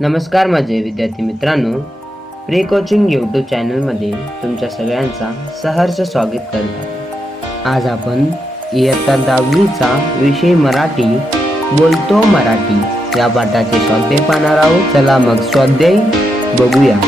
नमस्कार माझे विद्यार्थी मित्रांनो, प्री कोचिंग यूट्यूब चॅनलमध्ये तुमच्या सगळ्यांचा सहर्ष स्वागत करत आहे. आज आपण इयत्ता 10वीचा विषय मराठी बोलतो मराठी या पाठाचे स्वाध्याय पाहणार आहोत. चला मग स्वाध्याय बघूया.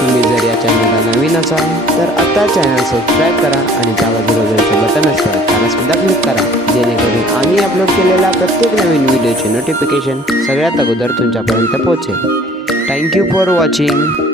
तुम्ही जर या चॅनलला नवीन असाल तर आता चॅनल सबस्क्राईब करा आणि त्या बाजूला बेलचे बटन असतं त्याला सुद्धा क्लिक करा, जेणेकरून आम्ही अपलोड केलेल्या प्रत्येक नवीन व्हिडिओचे नोटिफिकेशन सगळ्यात अगोदर तुमच्यापर्यंत पोहोचेल. Thank you for watching.